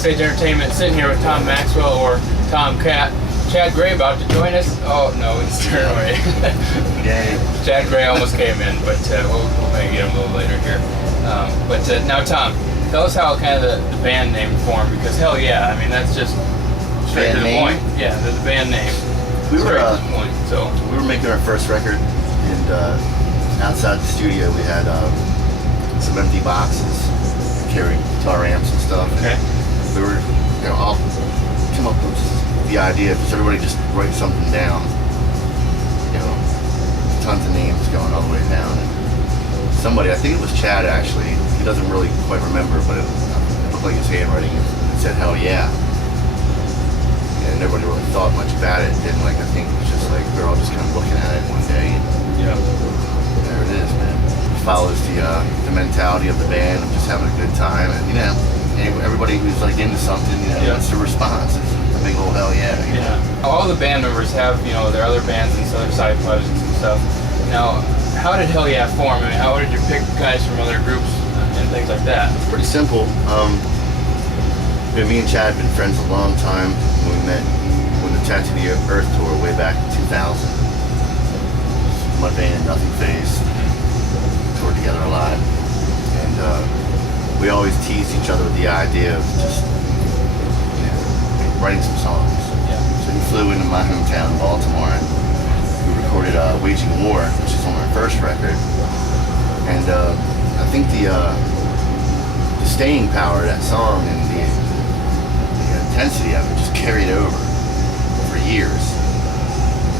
Backstage Entertainment, sitting here with Tom Maxwell, or Tom Cat. Chad Gray about to join us. Oh no, he's turned away. Yay. Chad Gray almost came in, but we'll maybe get him a little later here. But now Tom, tell us how kind of the band name formed, because Hellyeah, I mean that's just straight to the point. Yeah, the band name. We were to the point. So we were making our first record, and outside the studio we had some empty boxes carrying guitar amps and stuff. Okay. And we were, all come up with the idea because everybody just write something down. Tons of names going all the way down. And somebody, I think it was Chad actually. He doesn't really quite remember, but it looked like his handwriting. It said Hellyeah. And nobody really thought much about it. Then, I think it was just like we were all just kind of looking at it one day, and there it is, man. It follows the mentality of the band of just having a good time, and everybody who's into something, that's the response. It's a big old Hellyeah. All the band members have their other bands and other side projects and stuff. Now, how did Hellyeah form? I mean, how did you pick guys from other groups and things like that? It's pretty simple. Me and Chad have been friends a long time. We met when the Tattoo the Earth tour way back in 2000. Mudvayne and Nothing Face toured together a lot, and we always teased each other with the idea of just writing some songs. So he flew into my hometown, Baltimore, and we recorded "Waging War," which is on our first record. And I think the staying power of that song and the intensity of it just carried over for years.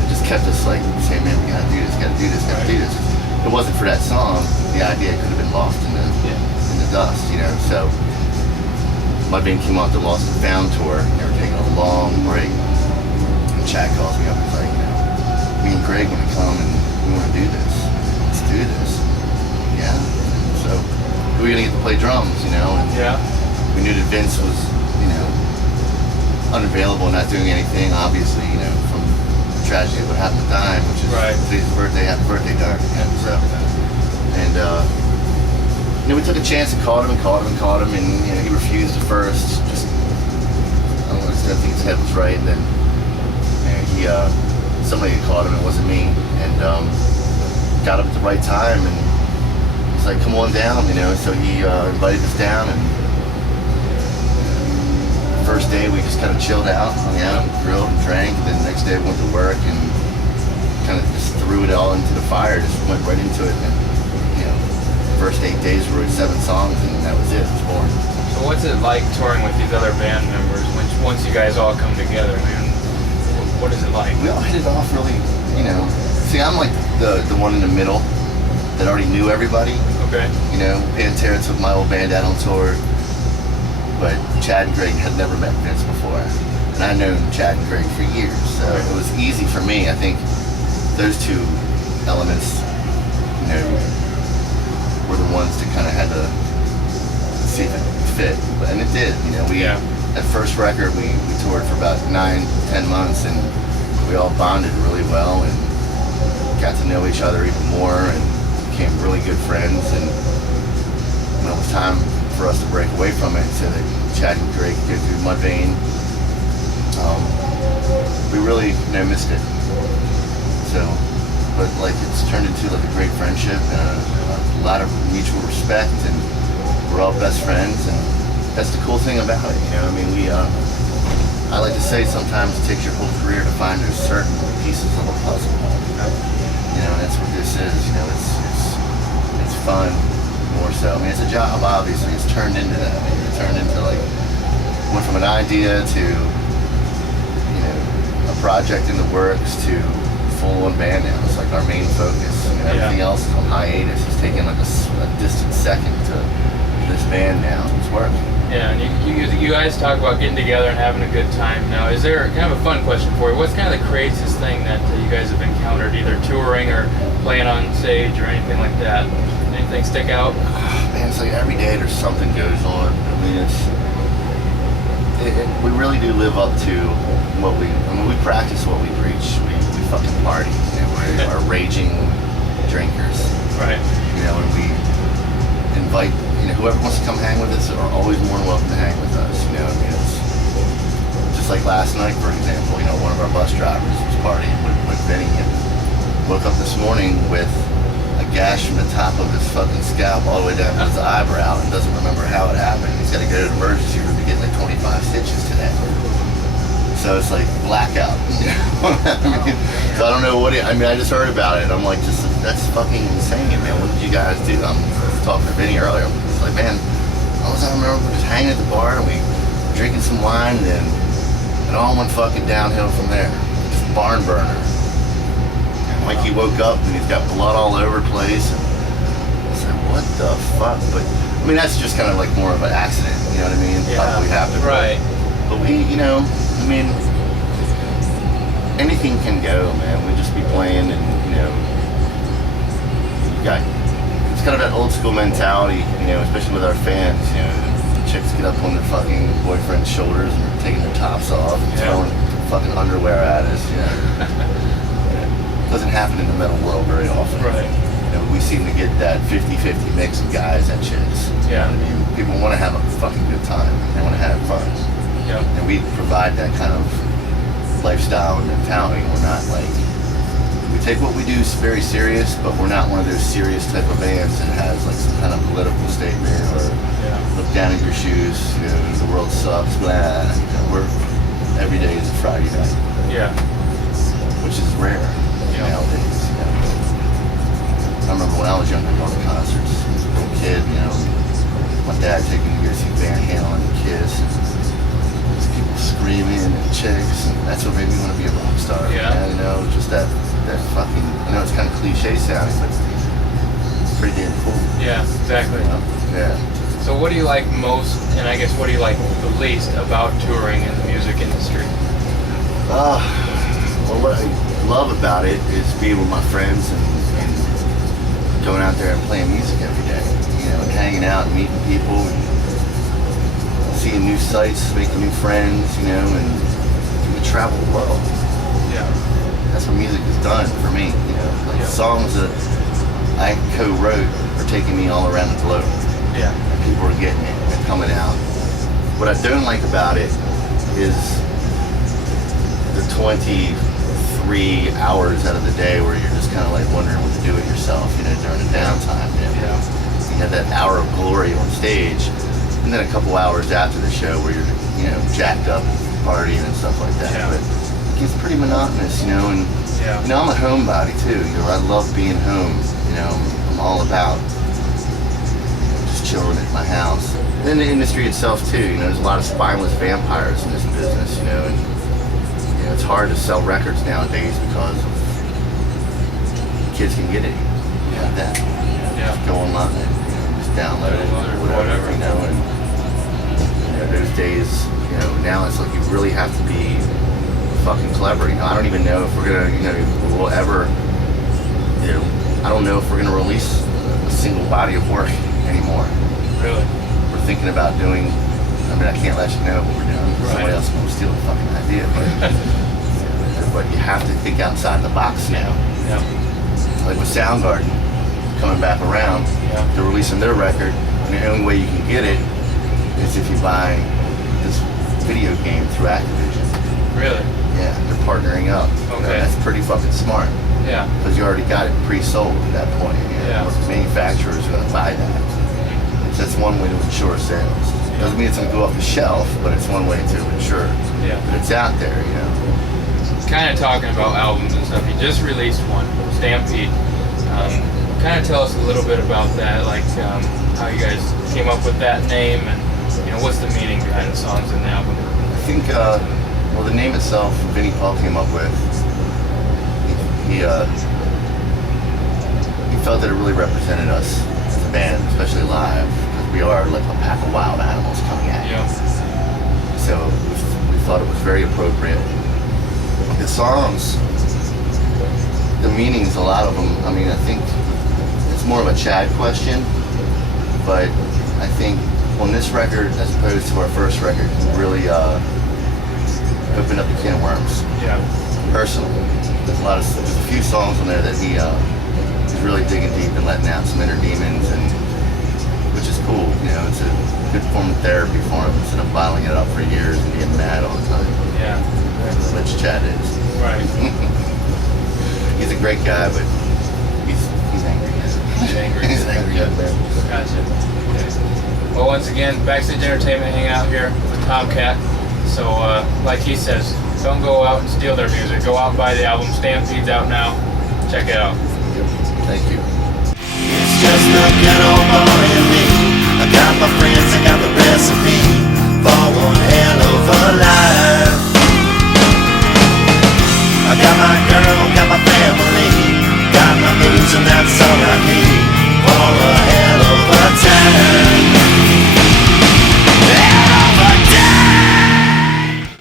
It just kept us saying, man, we gotta do this, gotta do this, gotta do this. If it wasn't for that song, the idea could have been lost in the dust, So Mudvayne came off the Lost and Found tour, and they were taking a long break. And Chad calls me up and he's like, me and Greg want to come and we want to do this. Let's do this. Yeah. So we were gonna get to play drums, And we knew that Vince was, unavailable, not doing anything, obviously, from the tragedy of what happened at the time, which is today's birthday, happy birthday, Dark. So, and we took a chance and called him, and he refused at first. Just I don't know, I think his head was right, and then somebody had called him, it wasn't me, and got him at the right time, and he's like, come on down, So he invited us down, and first day we just kind of chilled out, hung out, grilled and drank, and then the next day we went to work and kind of just threw it all into the fire, just went right into it, and first 8 days we wrote 7 songs, and that was it. It was born. So what's it like touring with these other band members once you guys all come together, man? What is it like? We all hit it off really, See, I'm like the one in the middle that already knew everybody. Okay. Pantera took my old band out on tour, but Chad and Greg had never met Vince before, and I've known Chad and Greg for years, so it was easy for me. I think those two elements, were the ones that kind of had to see if it fit, and it did. That first record we toured for about 9-10 months, and we all bonded really well and got to know each other even more and became really good friends. And when it was time for us to break away from it so that Chad and Greg could go through Mudvayne, we really missed it. So, but it's turned into a great friendship and a lot of mutual respect, and we're all best friends, and that's the cool thing about it. I like to say sometimes it takes your whole career to find those certain pieces of a puzzle. That's what this is. It's fun. More so. It's a job, obviously. It's turned into that. It's turned into went from an idea to, a project in the works to full-on band now. It's our main focus. Everything else is on hiatus. It's taking a distant second to this band now. It's working. Yeah, and you guys talk about getting together and having a good time. Now, is there kind of a fun question for you? What's kind of the craziest thing that you guys have encountered, either touring or playing on stage or anything like that? Anything stick out? Man, it's every day there's something goes on. We really do live up to what we practice what we preach. We fucking party. We're raging drinkers. Right. And we invite, whoever wants to come hang with us are always more than welcome to hang with us. You know, I mean, it's just like last night, for example. You know, one of our bus drivers was partying with Vinny and woke up this morning with a gash from the top of his fucking scalp all the way down to his eyebrow and doesn't remember how it happened. He's got to go to the emergency room to get like 25 stitches today. So it's like blackout. You know? I mean, so I don't know what I just heard about it. I'm like, that's fucking insane, man. What did you guys do? I'm talking to Vinny earlier. It's like, man, all I remember was just hanging at the bar and we were drinking some wine and then it all went fucking downhill from there. Just barn burner. And like he woke up and he's got blood all over the place. And I said, what the fuck? But I mean, that's just kind of like more of an accident. You know what I mean? Yeah. Probably happened. Right. But we, you know, I mean, anything can go, man. We just be playing and, you know, it's kind of that old school mentality, you know, especially with our fans, you know, the chicks get up on their fucking boyfriend's shoulders and they're taking their tops off and throwing fucking underwear at us, you know. It doesn't happen in the metal world very often. Right. You know, we seem to get that 50-50 mix of guys and chicks. Yeah. You know what I mean? People want to have a fucking good time. They want to have fun. Yep. And we provide that kind of lifestyle and mentality. We're not like, we take what we do very serious, but we're not one of those serious type of bands that has like some kind of political statement or look down at your shoes, you know, the world sucks, blah. You know, we're, every day is a Friday night. Yeah. Which is rare nowadays, you know. I remember when I was younger going to concerts, as a little kid, you know, my dad taking me to go see Van Halen and Kiss. People screaming and chicks, and that's what made me want to be a rock star. Yeah. Man, you know, just that fucking, I know it's kind of cliche sounding, but it's pretty damn cool. Yeah, exactly. You know? Yeah. So what do you like most, and I guess what do you like the least about touring in the music industry? Well, what I love about it is being with my friends and going out there and playing music every day. You know, and hanging out and meeting people and seeing new sights, making new friends, you know, and we travel the world. Yeah. That's what music has done for me, you know. Like songs that I co-wrote are taking me all around the globe. Yeah. And people are getting it and coming out. What I don't like about it is the 23 hours out of the day where you're just kind of like wondering what to do with yourself, you know, during the downtime. You know? Yeah. You have that hour of glory on stage, and then a couple hours after the show where you're, you know, jacked up, partying and stuff like that. Yeah. But it gets pretty monotonous, you know, and you know, I'm a homebody too. You know, I love being home. You know, I'm all about just chilling at my house. And then the industry itself too. You know, there's a lot of spineless vampires in this business. You know, and you know, it's hard to sell records nowadays because kids can get it like that. Yeah. Just go online, you know, just download it, or whatever, you know. And you know, those days, you know, now it's like you really have to be fucking clever. You know, I don't even know if we're gonna, you know, we'll ever, you know, I don't know if we're gonna release a single body of work anymore. Really? We're thinking about doing. I mean, I can't let you know what we're doing. Right. Somebody else will steal the fucking idea, but you have to think outside the box now. Yeah. Like with Soundgarden coming back around, they're releasing their record, and the only way you can get it is if you buy this video game through Activision. Really? Yeah, they're partnering up. Okay. That's pretty fucking smart. Yeah. Because you already got it pre-sold at that point. You know? Yeah. Manufacturers are going to buy that. That's one way to ensure sales. Doesn't mean it's going to go off the shelf, but it's one way to ensure that it's out there, you know. Kind of talking about albums and stuff. You just released one, Stampede. Kind of tell us a little bit about that, like how you guys came up with that name, and you know what's the meaning behind the songs in the album. I think, well, the name itself, Vinnie Paul came up with. He felt that it really represented us as a band, especially live, because we are like a pack of wild animals coming at you. Yeah. So we thought it was very appropriate. The songs, the meanings, a lot of them, I mean, I think it's more of a Chad question, but I think on this record, as opposed to our first record, really opened up a can of worms. Yeah. Personally, there's a few songs on there that he's really digging deep and letting out some inner demons, and which is cool. cool. You know, it's a good form of therapy for him instead of bottling it up for years and getting mad all the time. Yeah. Which Chad is. Right. He's a great guy, but he's angry. He's angry. He's angry. Gotcha. Okay. Well, once again, Backstage Entertainment hanging out here with Tomcat. So, like he says, don't go out and steal their music. Go out and buy the album. Stampede's out now. Check it out. Yep. Thank you. It's just a good old boy and me. I got my friends, I got the recipe for one hell of a life.